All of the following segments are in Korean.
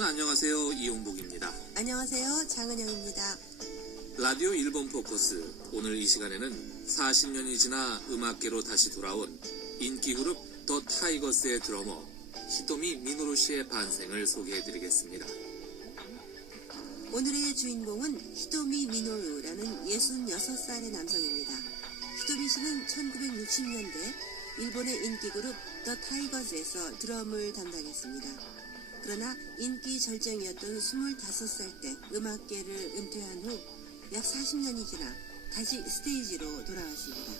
여러분 안녕하세요. 이용복입니다. 안녕하세요. 장은영입니다. 라디오 일본 포커스. 오늘 이 시간에는 40년이 지나 음악계로 다시 돌아온 인기그룹 더 타이거스의 드러머 히토미 미노루 씨의 반생을 소개해드리겠습니다. 오늘의 주인공은 히토미 미노루라는 66살의 남성입니다. 히토미 씨는 1960년대 일본의 인기그룹 더 타이거즈에서 드럼을 담당했습니다. 그러나 인기 절정이었던 25살 때 음악계를 은퇴한 후 약 40년이 지나 다시 스테이지로 돌아왔습니다.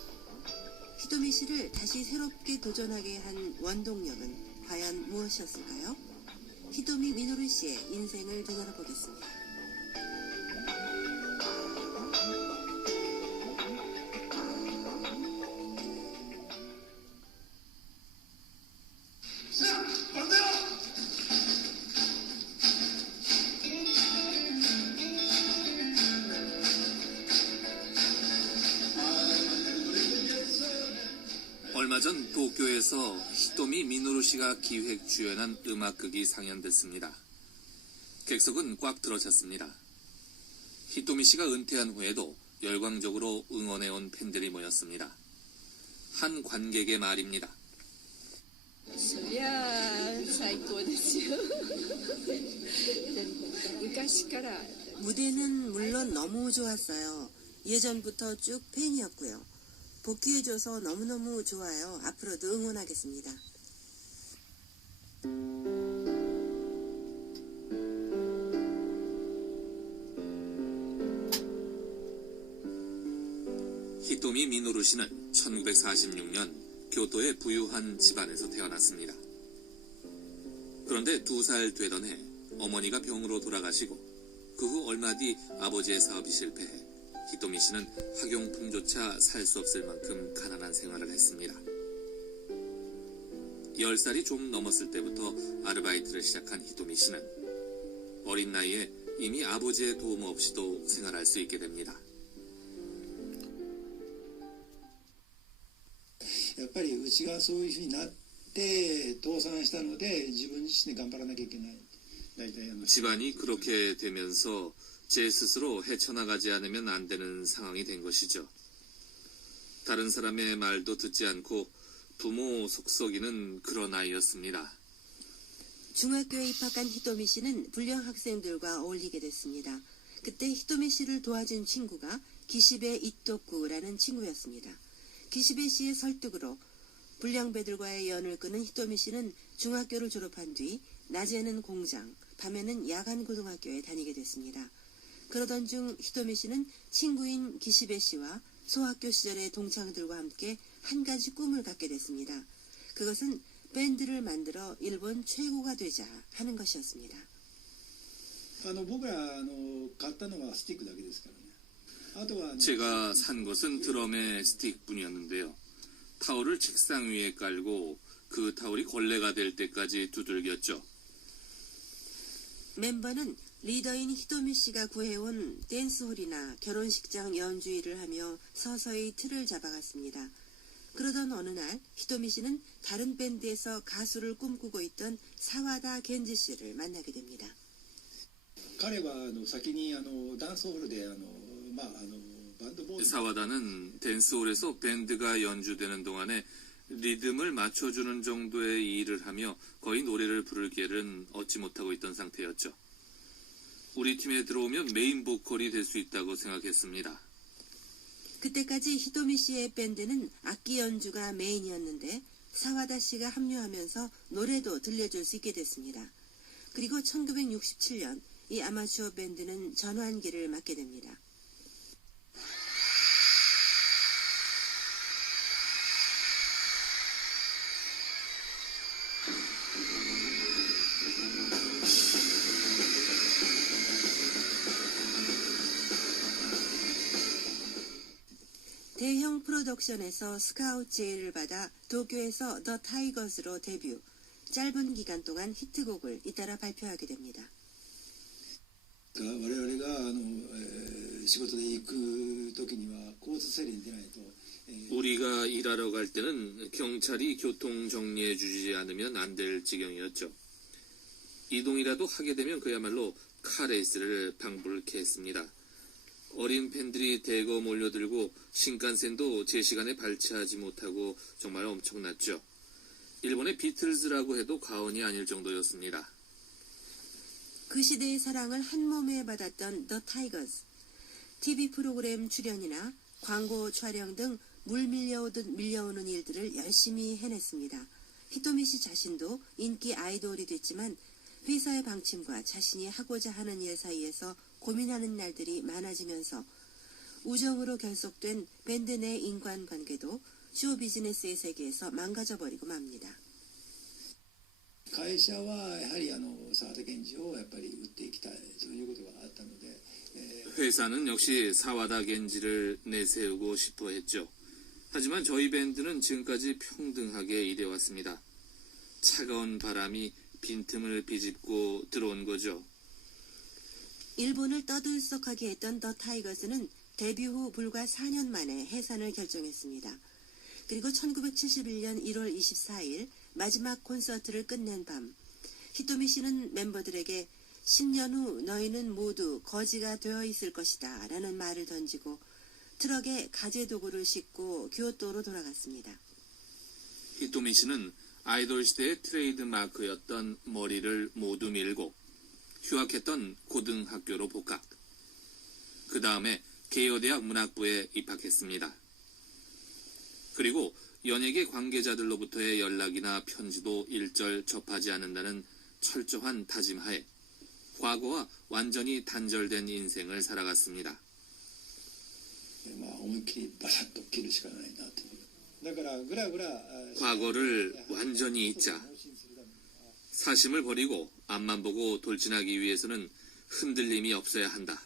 히토미 씨를 다시 새롭게 도전하게 한 원동력은 과연 무엇이었을까요? 히토미 미노루 씨의 인생을 되돌아보겠습니다. 얼마 전 도쿄에서 히토미 미노루 씨가 기획 주연한 음악극이 상연됐습니다. 객석은 꽉 들어찼습니다. 히토미 씨가 은퇴한 후에도 열광적으로 응원해온 팬들이 모였습니다. 한 관객의 말입니다. そりゃあ最高ですよ昔から 무대는 물론 너무 좋았어요. 예전부터 쭉 팬이었고요. 복귀해줘서 너무너무 좋아요. 앞으로도 응원하겠습니다. 히토미 미노루 씨는 1946년 교토의 부유한 집안에서 태어났습니다. 그런데 2살 되던 해 어머니가 병으로 돌아가시고 그 후 얼마 뒤 아버지의 사업이 실패해 히토미 씨는 학용품조차 살 수 없을 만큼 가난한 생활을 했습니다. 10살이 좀 넘었을 때부터 아르바이트를 시작한 히토미 씨는 어린 나이에 이미 아버지의 도움 없이도 생활할 수 있게 됩니다. やっぱりうちがそういうふうになって倒産したので自分自身で頑張らなきゃいけない。大体집안이 그렇게 되면서 제 스스로 헤쳐나가지 않으면 안 되는 상황이 된 것이죠. 다른 사람의 말도 듣지 않고 부모 속썩이는 그런 아이였습니다. 중학교에 입학한 히토미 씨는 불량 학생들과 어울리게 됐습니다. 그때 히토미 씨를 도와준 친구가 기시베 이토쿠라는 친구였습니다. 기시베 씨의 설득으로 불량배들과의 연을 끄는 히토미 씨는 중학교를 졸업한 뒤 낮에는 공장, 밤에는 야간 고등학교에 다니게 됐습니다. 그러던 중 히토미 씨는 친구인 기시베 씨와 소학교 시절의 동창들과 함께 한 가지 꿈을 갖게 됐습니다. 그것은 밴드를 만들어 일본 최고가 되자 하는 것이었습니다. 僕ら買ったのはスティックだけですからね。あとは 제가 산 것은 드럼의 스틱뿐이었는데요. 타올을 책상 위에 깔고 그 타올이 걸레가 될 때까지 두들겼죠. 멤버는 리더인 히토미 씨가 구해온 댄스홀이나 결혼식장 연주일을 하며 서서히 틀을 잡아갔습니다. 그러던 어느 날 히토미 씨는 다른 밴드에서 가수를 꿈꾸고 있던 사와다 겐지 씨를 만나게 됩니다. 彼は先にダンスホールでバンドボール 사와다는 댄스홀에서 밴드가 연주되는 동안에 리듬을 맞춰주는 정도의 일을 하며 거의 노래를 부를 기회를 얻지 못하고 있던 상태였죠. 우리 팀에 들어오면 메인 보컬이 될 수 있다고 생각했습니다. 그때까지 히토미 씨의 밴드는 악기 연주가 메인이었는데 사와다 씨가 합류하면서 노래도 들려줄 수 있게 됐습니다. 그리고 1967년 이 아마추어 밴드는 전환기를 맞게 됩니다. 대형 프로덕션에서 스카우트 제의를 받아 도쿄에서 더 타이거스로 데뷔, 짧은 기간 동안 히트곡을 잇따라 발표하게 됩니다. 我々が仕事で行く時には交通整理に出ないと 우리가 일하러 갈 때는 경찰이 교통 정리해 주지 않으면 안 될 지경이었죠. 이동이라도 하게 되면 그야말로 카레이스를 방불케 했습니다. 어린 팬들이 대거 몰려들고 신칸센도 제 시간에 발치하지 못하고 정말 엄청났죠. 일본의 비틀즈라고 해도 과언이 아닐 정도였습니다. 그 시대의 사랑을 한 몸에 받았던 더 타이거즈. TV 프로그램 출연이나 광고 촬영 등 물 밀려오듯 밀려오는 일들을 열심히 해냈습니다. 히토미씨 자신도 인기 아이돌이 됐지만 회사의 방침과 자신이 하고자 하는 일 사이에서 고민하는 날들이 많아지면서 우정으로 결속된 밴드 내 인간관계도 쇼 비즈니스의 세계에서 망가져버리고 맙니다. 会社はやはり沢田研二をやっぱり売っていきたいということがあったので、 회사는 역시 사와다 겐지를 내세우고 싶어 했죠. 하지만 저희 밴드는 지금까지 평등하게 일해왔습니다. 차가운 바람이 빈틈을 비집고 들어온 거죠. 일본을 떠들썩하게 했던 더 타이거즈는 데뷔 후 불과 4년 만에 해산을 결정했습니다. 그리고 1971년 1월 24일 마지막 콘서트를 끝낸 밤, 히토미 씨는 멤버들에게 10년 후 너희는 모두 거지가 되어 있을 것이다 라는 말을 던지고 트럭에 가재 도구를 싣고 교토로 돌아갔습니다. 히토미 씨는 아이돌 시대의 트레이드 마크였던 머리를 모두 밀고 휴학했던 고등학교로 복학. 그 다음에 개요대학 문학부에 입학했습니다. 그리고 연예계 관계자들로부터의 연락이나 편지도 일절 접하지 않는다는 철저한 다짐하에 과거와 완전히 단절된 인생을 살아갔습니다. 思いっきりバサッと切るしかないなと。だからぐらぐら 과거를 완전히 잊자. 사심을 버리고 앞만 보고 돌진하기 위해서는 흔들림이 없어야 한다.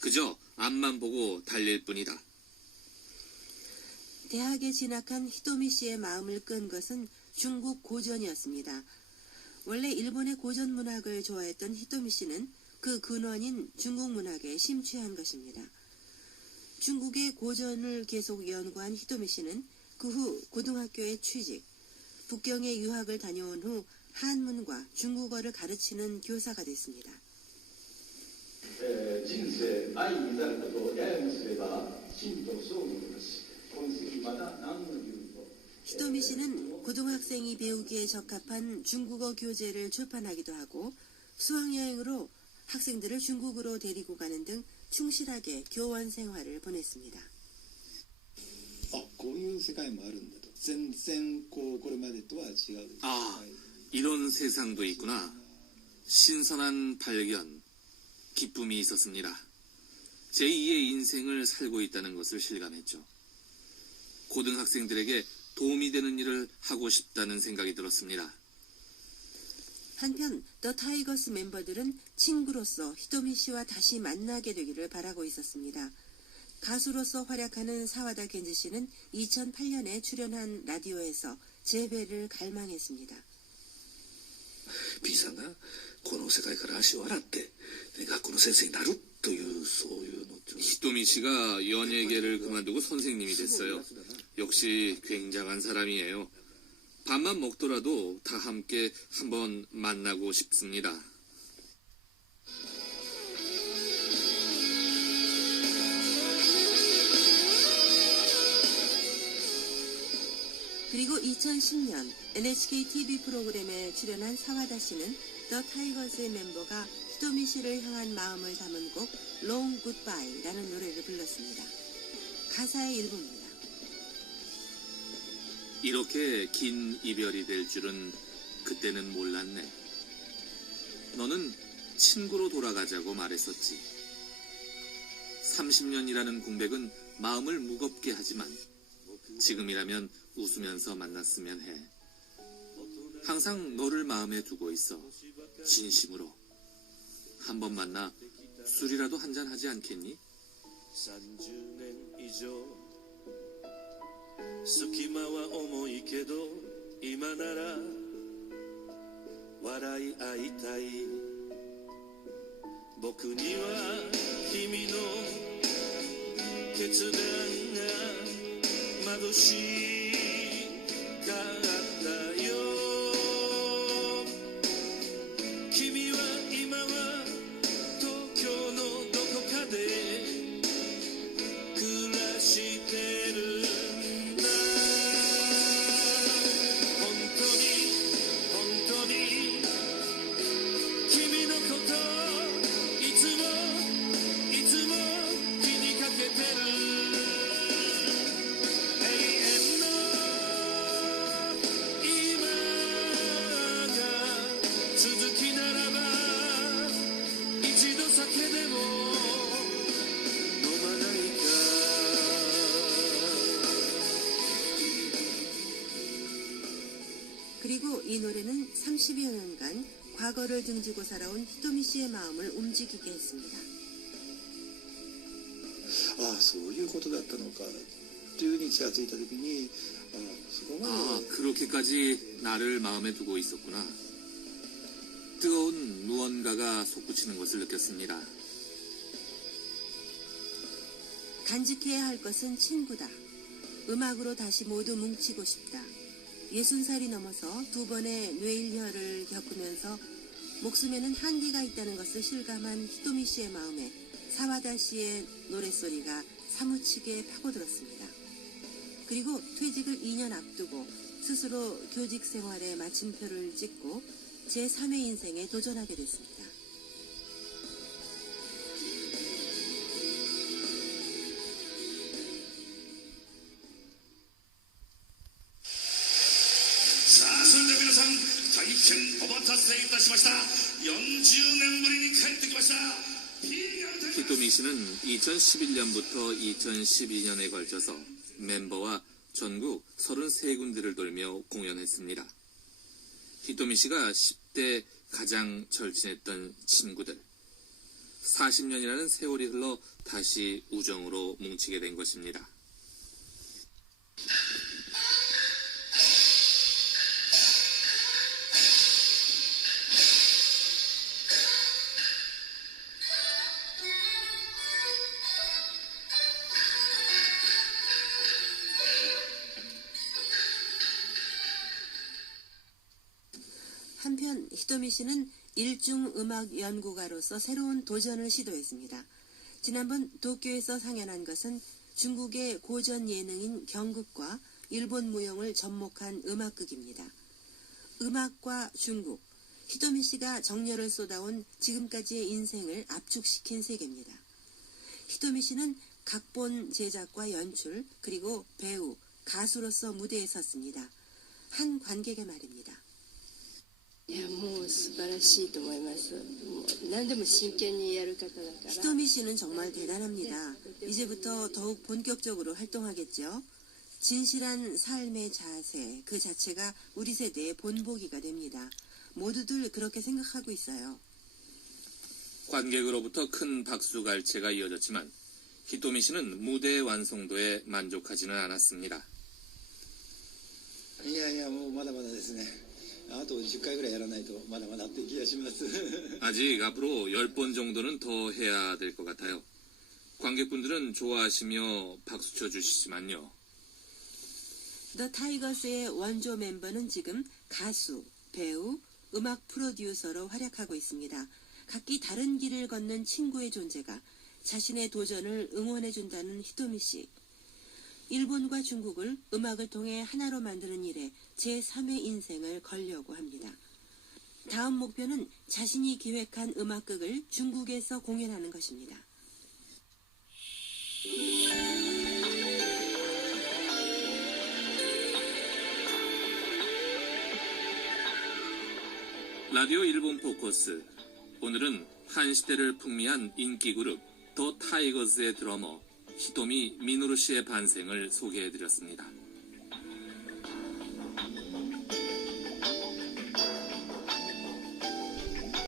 그저 앞만 보고 달릴 뿐이다. 대학에 진학한 히토미 씨의 마음을 끈 것은 중국 고전이었습니다. 원래 일본의 고전 문학을 좋아했던 히토미 씨는 그 근원인 중국 문학에 심취한 것입니다. 중국의 고전을 계속 연구한 히토미 씨는 그 후 고등학교에 취직, 북경에 유학을 다녀온 후 한문과 중국어를 가르치는 교사가 됐습니다. 人生愛になることをややもすれば真と勝負のし今世まだ何の言うと 히토미 씨는 고등학생이 배우기에 적합한 중국어 교재를 출판하기도 하고 수학여행으로 학생들을 중국으로 데리고 가는 등 충실하게 교원 생활을 보냈습니다. こういう世界もあるんだと。全然これまでとは違う。 아, 이런 세상도 있구나. 신선한 발견, 기쁨이 있었습니다. 제2의 인생을 살고 있다는 것을 실감했죠. 고등학생들에게 도움이 되는 일을 하고 싶다는 생각이 들었습니다. 한편 더 타이거스 멤버들은 친구로서 히토미 씨와 다시 만나게 되기를 바라고 있었습니다. 가수로서 활약하는 사와다 겐지 씨는 2008년에 출연한 라디오에서 재회를 갈망했습니다. B さんがこの世界から足を洗って学校の先生になるというそういうのって 히토미 씨가 연예계를 그만두고 선생님이 됐어요. 역시 굉장한 사람이에요. 밥만 먹더라도 다 함께 한번 만나고 싶습니다. 그리고 2010년 NHK TV 프로그램에 출연한 사와다 씨는 더 타이거즈의 멤버가 히토미 씨를 향한 마음을 담은 곡 Long Goodbye라는 노래를 불렀습니다. 가사의 일부입니다. 이렇게 긴 이별이 될 줄은 그때는 몰랐네. 너는 친구로 돌아가자고 말했었지. 30년이라는 공백은 마음을 무겁게 하지만 지금이라면 웃으면서 만났으면 해. 항상 너를 마음에 두고 있어. 진심으로. 한번 만나 술이라도 한잔 하지 않겠니? 30年以上隙間は重いけど今なら笑い合いたい僕には君の決断が眩しかったよ 그리고 이 노래는 30여 년간 과거를 등지고 살아온 히토미 씨의 마음을 움직이게 했습니다. ああそういうことだったのかというふうに気がついた時にそこま 아, で 그렇게까지 나를 마음에 두고 있었구나. 뜨거운 무언가가 솟구치는 것을 느꼈습니다. 간직해야 할 것은 친구다. 음악으로 다시 모두 뭉치고 싶다. 60살이 넘어서 2번의 뇌일혈을 겪으면서 목숨에는 한계가 있다는 것을 실감한 히토미 씨의 마음에 사와다 씨의 노랫소리가 사무치게 파고들었습니다. 그리고 퇴직을 2년 앞두고 스스로 교직 생활에 마침표를 찍고 제3의 인생에 도전하게 됐습니다. 자, それでは皆さん、大変お待たせいたしました。40年ぶりに帰ってきました。히토미 씨는 2011년부터 2012년에 걸쳐서 멤버와 전국 33군데를 돌며 공연했습니다. 히토미 씨가 10대 가장 절친했던 친구들. 40년이라는 세월이 흘러 다시 우정으로 뭉치게 된 것입니다. 한편 히토미 씨는 일중 음악 연구가로서 새로운 도전을 시도했습니다. 지난번 도쿄에서 상연한 것은 중국의 고전 예능인 경극과 일본 무용을 접목한 음악극입니다. 음악과 중국, 히토미 씨가 정열을 쏟아온 지금까지의 인생을 압축시킨 세계입니다. 히토미 씨는 각본 제작과 연출, 그리고 배우, 가수로서 무대에 섰습니다. 한 관객의 말입니다. いやもう素晴らしいと思います。もう何でも真剣にやる方だから。 히토미 씨는 정말 대단합니다. 이제부터 더욱 본격적으로 활동하겠죠. 진실한 삶의 자세, 그 자체가 우리 세대의 본보기가 됩니다. 모두들 그렇게 생각하고 있어요. 관객으로부터 큰 박수갈채가 이어졌지만 히토미 씨는 무대 완성도에 만족하지는 않았습니다. いやいやもうまだまだですねあと10回ぐらいやらないとまだまだって気がします 아직 앞으로 10번 정도는 더 해야 될 것 같아요. 관객분들은 좋아하시며 박수쳐 주시지만요. 더 타이거스의 원조 멤버는 지금 가수, 배우, 음악 프로듀서로 활약하고 있습니다. 각기 다른 길을 걷는 친구의 존재가 자신의 도전을 응원해준다는 히토미 씨. 일본과 중국을 음악을 통해 하나로 만드는 일에 제3의 인생을 걸려고 합니다. 다음 목표는 자신이 기획한 음악극을 중국에서 공연하는 것입니다. 라디오 일본 포커스. 오늘은 한 시대를 풍미한 인기 그룹 더 타이거즈의 드러머 히토미 미노루 씨의 반생을 소개해드렸습니다.